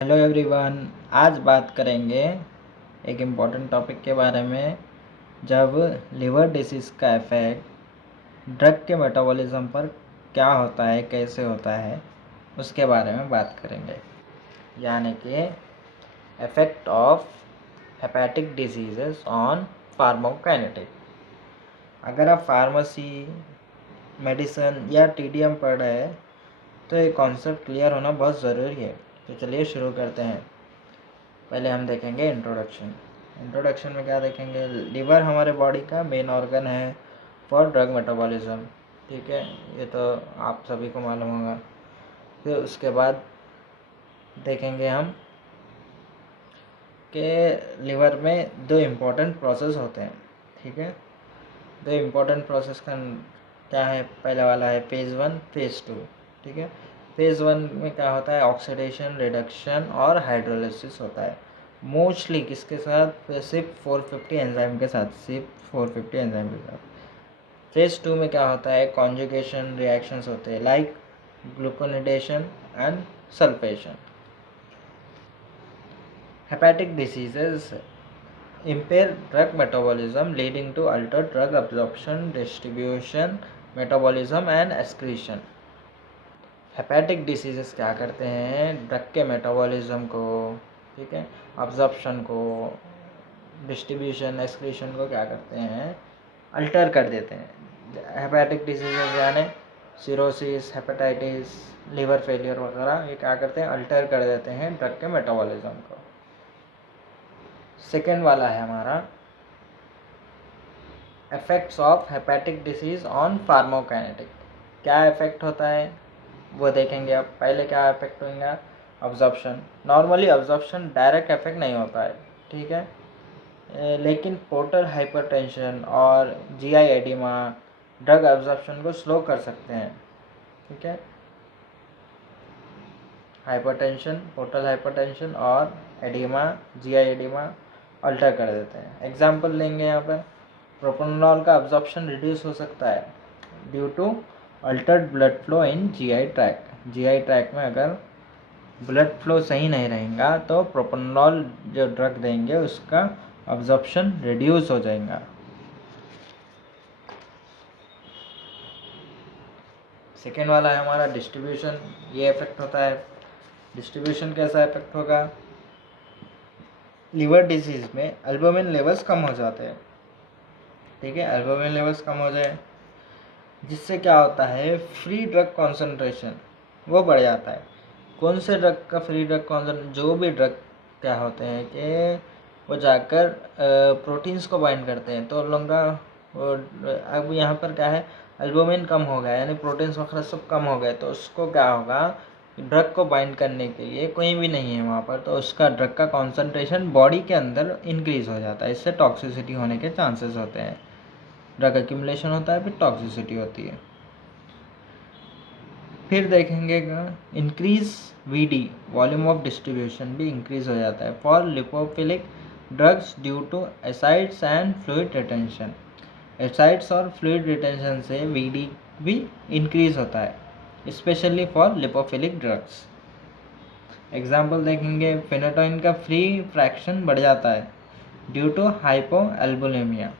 Hello everyone. आज बात करेंगे एक इम्पॉर्टेंट टॉपिक के बारे में। जब लिवर डिसीज़ का इफ़ेक्ट ड्रग के मेटाबॉलिज्म पर क्या होता है, कैसे होता है, उसके बारे में बात करेंगे। यानी कि effect of hepatic diseases on pharmacokinetic. अगर आप फार्मेसी, मेडिसिन या टीडीएम पढ़ रहे हैं तो ये कॉन्सेप्ट क्लियर होना बहुत ज़रूरी है। तो चलिए शुरू करते हैं। पहले हम देखेंगे इंट्रोडक्शन में क्या देखेंगे। लिवर हमारे बॉडी का मेन ऑर्गन है फॉर ड्रग मेटाबॉलिज्म। ठीक है, ये तो आप सभी को मालूम होगा। फिर उसके बाद देखेंगे हम कि लिवर में दो इम्पोर्टेंट प्रोसेस होते हैं। ठीक है, दो इम्पोर्टेंट प्रोसेस का क्या है। पहला वाला है फेज़ 1, फेज़ 2। ठीक है, फेज़ 1 में क्या होता है, ऑक्सीडेशन, रिडक्शन और हाइड्रोलिसिस होता है। मोस्टली किसके साथ, सिर्फ 450 एंजाइम के साथ, सिर्फ 450 एंजाइम के साथ। फेज़ 2 में क्या होता है, कॉन्जुगेशन रिएक्शंस होते हैं, like glucuronidation and sulfation. Hepatic diseases impair drug metabolism leading to altered drug absorption, distribution, metabolism and excretion. Hepatic diseases क्या करते हैं, ड्रग के मेटाबॉलिज्म को, ठीक है, अब्जॉर्प्शन को, डिस्ट्रीब्यूशन, एक्सक्रीशन को क्या करते हैं, अल्टर कर देते हैं। हेपेटिक डिसीजेस यानी सिरोसिस, हेपेटाइटिस, लीवर फेलियर वगैरह, ये क्या करते हैं, अल्टर कर देते हैं ड्रग के मेटाबॉलिज्म को। सेकेंड वाला है हमारा effects of hepatic disease on pharmacokinetic. क्या इफेक्ट होता है वो देखेंगे। अब पहले क्या इफेक्ट होंगे, absorption. Normally absorption direct effect नहीं होता है, ठीक है, लेकिन पोर्टल हाइपरटेंशन और जीआई एडिमा ड्रग अब्जॉर्प्शन को स्लो कर सकते हैं। ठीक है, हाइपरटेंशन, पोर्टल हाइपरटेंशन और एडिमा, जीआई एडिमा अल्टर कर देते हैं। एग्जाम्पल लेंगे यहाँ पर, प्रोपेनॉल का अब्जॉर्प्शन रिड्यूस हो सकता है due to altered blood flow in GI tract. GI tract में अगर ब्लड फ्लो सही नहीं रहेगा तो प्रोपेनॉल जो ड्रग देंगे उसका अब्जॉर्प्शन रिड्यूस हो जाएगा। सेकेंड वाला है हमारा डिस्ट्रीब्यूशन। ये इफेक्ट होता है। डिस्ट्रीब्यूशन कैसा इफेक्ट होगा, लिवर डिजीज़ में एल्बुमिन लेवल्स कम हो जाते हैं। ठीक है, एल्बुमिन लेवल्स कम हो जाए जिससे क्या होता है, फ्री ड्रग कॉन्सेंट्रेशन वो बढ़ जाता है। कौन से ड्रग का फ्री ड्रग कॉन्सेंट्रेशन, जो भी ड्रग क्या होते हैं कि वो जाकर प्रोटीन्स को बाइंड करते हैं, तो लोग अब यहाँ पर क्या है, एल्बुमिन कम हो गया यानी प्रोटीन्स वगैरह सब कम हो गए, तो उसको क्या होगा, ड्रग को बाइंड करने के लिए कोई भी नहीं है वहाँ पर, तो उसका ड्रग का कॉन्सेंट्रेशन बॉडी के अंदर इंक्रीज़ हो जाता है। इससे टॉक्सिसिटी होने के चांसेस होते हैं। ड्रग एक्यूमुलेशन होता है, फिर टॉक्सिसिटी होती है। फिर देखेंगे increase VD, volume of distribution भी इंक्रीज हो जाता है for lipophilic drugs due to ascites and fluid retention. Ascites और फ्लूइड रिटेंशन से वीडी भी इंक्रीज होता है specially for lipophilic drugs. Example देखेंगे, फेनेटोइन का फ्री फ्रैक्शन बढ़ जाता है ड्यू टू हाइपोएल्बुलेमिया।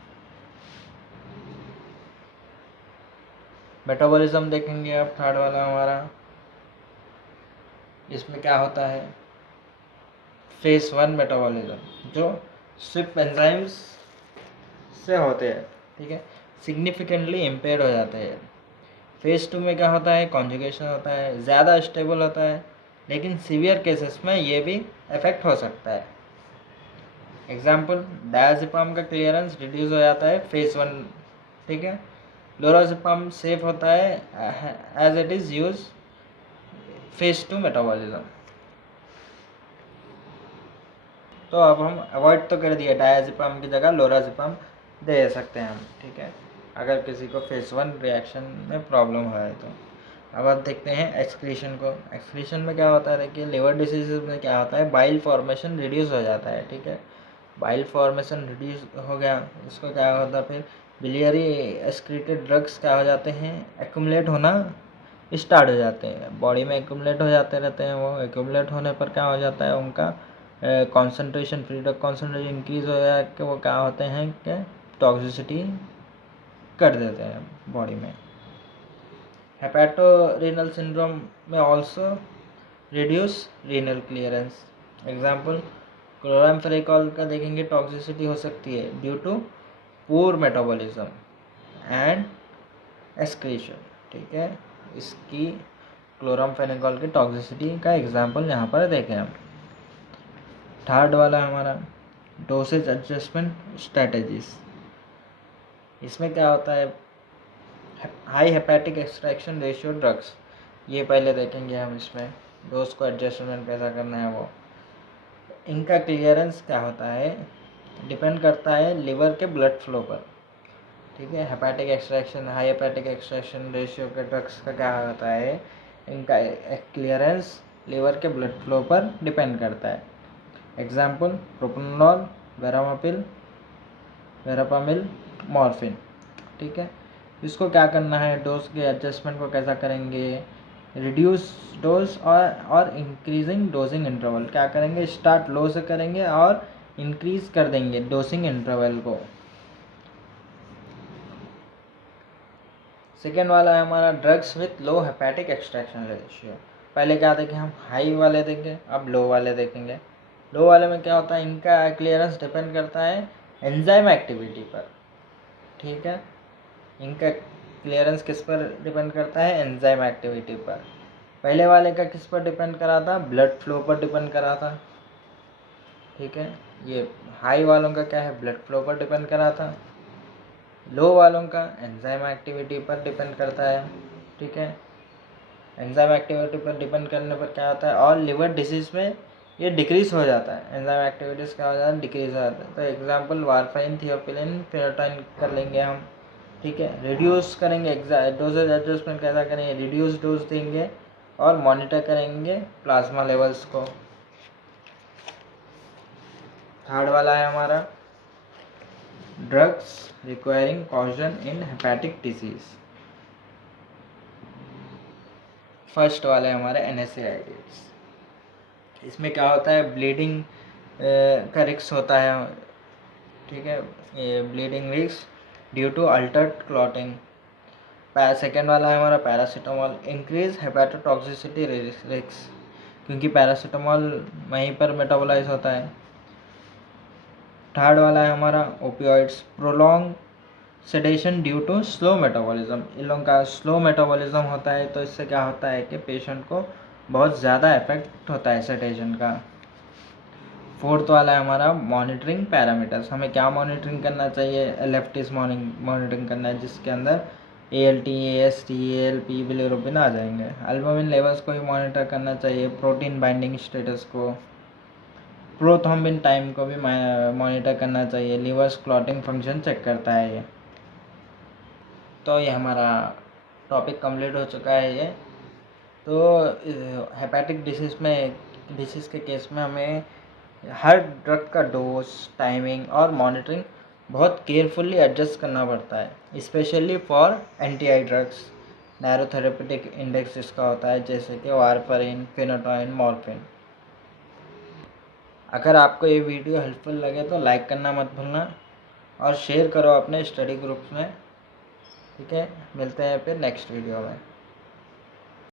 मेटाबॉलिज्म देखेंगे अब थर्ड वाला हमारा, इसमें क्या होता है, फेज़ 1 मेटाबॉलिज्म जो सिर्फ एंजाइम्स से होते हैं, ठीक है, सिग्निफिकेंटली इम्पेयर हो जाते हैं। फेज़ 2 में क्या होता है, कॉन्जुगेशन होता है, ज़्यादा स्टेबल होता है, लेकिन सीवियर केसेस में ये भी इफेक्ट हो सकता है। एग्जाम्पल, डायज़ेपाम का क्लियरेंस रिड्यूस हो जाता है फेज़ 1, ठीक है, लोराज़ेपाम सेफ होता है as it is use phase 2 metabolism. तो अब हम अवॉइड तो कर दिया, डायज़ेपाम की जगह लोराज़ेपाम दे सकते हैं हम, ठीक है, अगर किसी को फेज़ 1 रिएक्शन में प्रॉब्लम हो है तो। अब देखते हैं एक्सक्रीशन को। एक्सक्रीशन में क्या होता है, देखिए लिवर डिसीज में क्या होता है, बाइल फॉर्मेशन रिड्यूस हो जाता है। ठीक है, बाइल फॉर्मेशन रिड्यूस हो गया, इसको क्या होता है, फिर बिलियरी एक्सक्रीटेड ड्रग्स क्या हो जाते हैं, एक्यूमुलेट होना स्टार्ट हो जाते हैं, बॉडी में एक्यूमुलेट हो जाते रहते हैं। वो एक्यूमुलेट होने पर क्या हो जाता है, उनका concentration, free drug concentration increase हो जाकर वो क्या होते हैं कि टॉक्सिसिटी कर देते हैं बॉडी में। हेपेटोरेनल सिंड्रोम में also reduce renal clearance. Example chloramphenicol का देखेंगे, टॉक्सिसिटी हो सकती है ड्यू टू पूर मेटाबॉलिज्म एंड एक्सक्रीशन। ठीक है, इसकी क्लोराम्फेनिकोल की टॉक्सिसिटी का एग्जाम्पल यहाँ पर देखें हम। थर्ड वाला हमारा डोसेज एडजस्टमेंट स्ट्रेटजीज। इसमें क्या होता है, high hepatic extraction ratio drugs, ये पहले देखेंगे हम। इसमें डोज को एडजस्टमेंट कैसा करना है वो, इनका क्लियरेंस क्या होता है, डिपेंड करता है लिवर के ब्लड फ्लो पर। ठीक है, hepatic extraction, high hepatic extraction ratio के ड्रग्स का क्या होता है, इनका क्लियरेंस लिवर के ब्लड फ्लो पर डिपेंड करता है। Example प्रोप्रानोल, verapamil, morphine. ठीक है, इसको क्या करना है, डोज के एडजस्टमेंट को कैसा करेंगे, रिड्यूस डोज और इंक्रीजिंग डोजिंग इंटरवल। क्या करेंगे, स्टार्ट लो से करेंगे और इंक्रीज कर देंगे डोजिंग इंटरवल को। सेकेंड वाला है हमारा drugs with low hepatic extraction ratio. पहले क्या देखें हम, हाई वाले देखें, अब लो वाले देखेंगे। लो वाले में क्या होता है, इनका क्लियरेंस डिपेंड करता है एंजाइम एक्टिविटी पर। ठीक है, इनका क्लियरेंस किस पर डिपेंड करता है, एंजाइम एक्टिविटी पर। पहले वाले का किस पर डिपेंड करा था, ब्लड फ्लो पर डिपेंड करा था। ठीक है, ये हाई वालों का क्या है, ब्लड फ्लो पर डिपेंड करा था। लो वालों का एंजाइम एक्टिविटी पर डिपेंड करता है। ठीक है, एंजाइम एक्टिविटी पर डिपेंड करने पर क्या होता है, और लिवर डिसीज में ये डिक्रीज हो जाता है, एंजाइम एक्टिविटीज़ क्या हो जाता है, डिक्रीज हो जाता है। तो एग्जांपल वारफारिन, थियोफिलिन, फेनोटाइन कर लेंगे हम। ठीक है, रिड्यूस करेंगे, डोजेज एडजस्टमेंट कैसा करेंगे, रिड्यूस डोज देंगे और मॉनिटर करेंगे प्लाज्मा लेवल्स को। थर्ड वाला है हमारा ड्रग्स रिक्वायरिंग कॉशन इन हेपेटिक डिसीज। फर्स्ट वाला है हमारा NSAIDs। इसमें क्या होता है, ब्लीडिंग का रिस्क होता है। ठीक है, ये bleeding risk due to altered clotting. Second वाला है हमारा पैरासीटामोल, इंक्रीज हेपेटोटॉक्सिसिटी रिस्क, क्योंकि पैरासीटामोल वहीं पर मेटाबोलाइज होता है। थर्ड वाला है हमारा opioids, prolong sedation due to slow metabolism. इन लोगों का स्लो मेटाबॉलिज्म होता है, तो इससे क्या होता है कि पेशेंट को बहुत ज़्यादा इफेक्ट होता है सेडेशन का। फोर्थ वाला है हमारा मॉनिटरिंग पैरामीटर्स। हमें क्या मॉनिटरिंग करना चाहिए, LFTs मॉनिटरिंग करना है, जिसके अंदर ALT, AST, ALP, बिलिरुबिन आ जाएंगे। एल्बुमिन लेवल्स को भी मॉनिटर करना चाहिए, प्रोटीन बाइंडिंग स्टेटस को, प्रोथ्रोम्बिन टाइम को भी मॉनिटर करना चाहिए। लिवर्स क्लॉटिंग फंक्शन चेक करता है ये। तो ये हमारा टॉपिक कंप्लीट हो चुका है ये। तो हेपेटिक डिसीज़ के केस में हमें हर ड्रग का डोज, टाइमिंग और मॉनिटरिंग बहुत केयरफुली एडजस्ट करना पड़ता है, स्पेशली फॉर एंटीआई ड्रग्स। नैरो थेरेपेटिक इंडेक्स इसका होता है, जैसे कि वारफारिन, फेनोटाइन, मॉर्फिन। अगर आपको ये वीडियो हेल्पफुल लगे तो लाइक करना मत भूलना और शेयर करो अपने स्टडी ग्रुप्स में। ठीक है, मिलते हैं फिर नेक्स्ट वीडियो में।